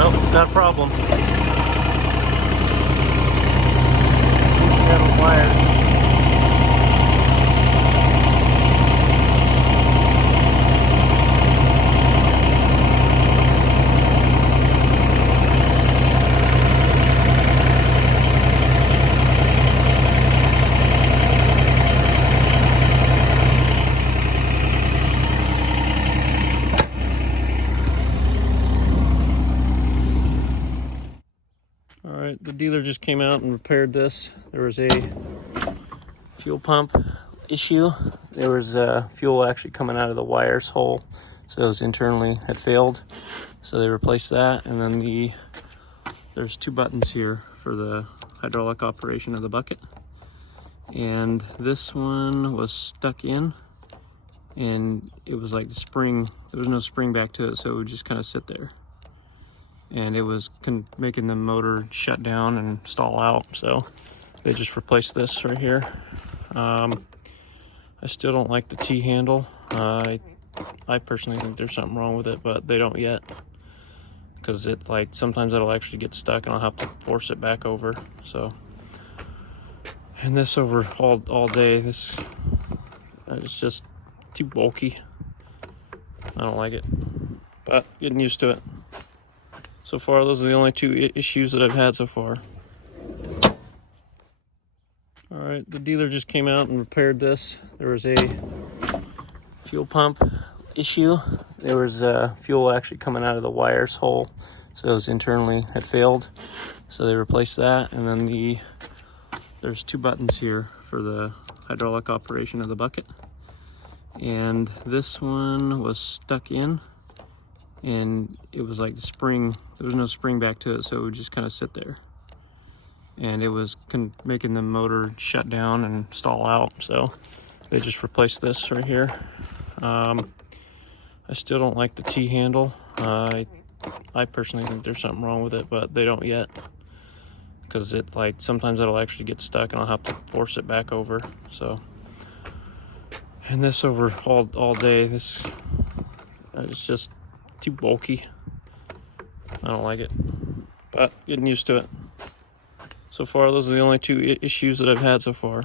Well, got a problem. Got a wire. Alright, the dealer just came out and repaired this. There was a fuel pump issue. There was fuel actually coming out of the wires hole, so it was internally had failed. So they replaced that, and then there's two buttons here for the hydraulic operation of the bucket. And this one was stuck in, and it was like the spring, there was no spring back to it, so it would just kind of sit there. And it was making the motor shut down and stall out, so they just replaced this right here. I still don't like the T-handle. I personally think there's something wrong with it, but they don't yet, because it sometimes it'll actually get stuck and I'll have to force it back over. So, and this over all day, this it's just too bulky. I don't like it, but getting used to it. So far, those are the only two issues that I've had so far. Alright, the dealer just came out and repaired this. There was a fuel pump issue. There was fuel actually coming out of the wires hole, so it was internally had failed. So they replaced that, and then there's two buttons here for the hydraulic operation of the bucket. And this one was stuck in, and it was like the spring, there was no spring back to it, so it would just kind of sit there. And it was making the motor shut down and stall out, so they just replaced this right here. I still don't like the T-handle. I personally think there's something wrong with it, but they don't yet, because it sometimes it'll actually get stuck and I'll have to force it back over. So, and this over all day, this it's just too bulky. I don't like it, but getting used to it. So far, those are the only two issues that I've had so far.